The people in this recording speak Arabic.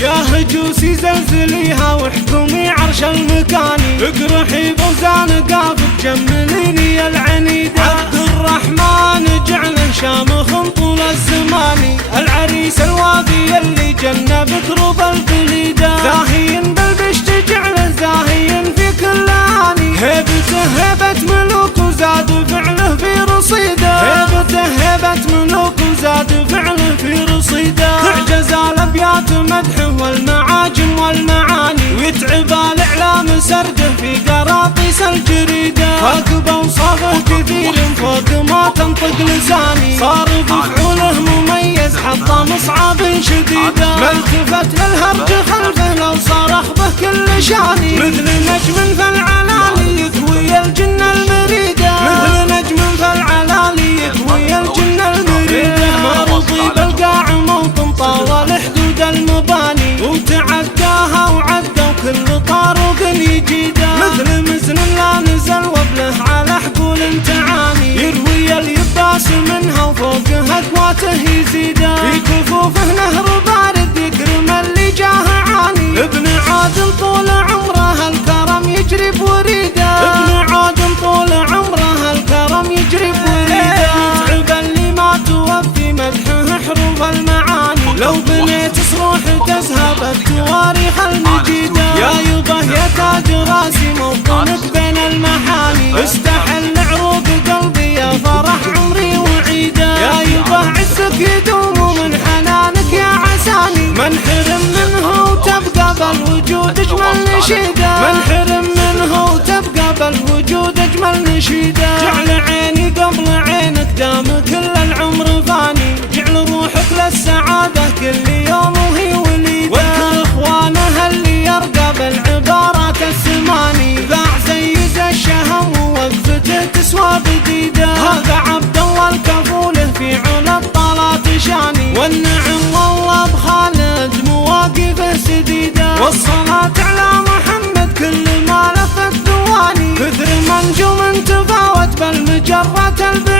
يا هجوسي زلزليها واحكمي عرش المكاني، اقرحي بوزان جمليني يا العنيدة. عبد الرحمن جعله شامخ طول الزمان، العريس الوافي اللي جنى بكرب البليدة، زاهي بالبشت جعله زاهي في كل اني، هيبته هيبة ملوك وزاد فعله في رصيده، هيبته هيبة ملوك وزاد فعله في رصيده. تعجز الابيات مدحه والمعاجم والمعاني، ويتعب الاعلام سرده في قراطيس الجريده، فاق بوصافه كثير فوق ما تنطق لساني، صار بفعوله مميز حط مصعب شديده، ما التفت للهرج خلفه لو صرخ به كل شاني، مثل نجم فالعلالي يكوي الجن المريده، مثل نجم فالعلالي يكوي الجن المريده. ما رضي بالقاع موطن طاول حدود المباني، وتعداها وعدوا كل طارق يجيده، مثل مزن لا نزل وبله على حقول تعاني، يروي اليباس منها وفوقها اقواته يزيده، في كفوفه نهر بارد يكرم اللي جاه عاني، ابن عادل طول عمره الكرم يجري بوريده، ابن عادل طول عمره الكرم يجري بوريده، يتعب اللي ما توفي مدحه حروف المعاني، لو بنيت صروح تذهب التواريخ المجيده، يا يبه يا تاج راسي موطنك بين المحامي، استحل عروق قلبي يا فرح عمري وعيده، يا يبه عزك يدوم من حنانك يا عساني، منحرم منه وتبقى بالوجود اجمل نشيده، منحرم منه وتبقى بالوجود اجمل نشيده، جعل عيني قبل عينك دام كل العمر فاني، جعل روحك للسعاده كل يوم وهي وليده، واذكر اخوانها اللي يرقى بالعبارات السماني، ذاع زيد الشهم ووقفته تسوى بديده، هذا عبد الله الكفوله في علا الطلات شاني، والنعم والله بخالد مواقفه سديده، والصلاة على محمد كل ما لفت ثواني، كثر منجوم تفاوت بالمجرات البعيده.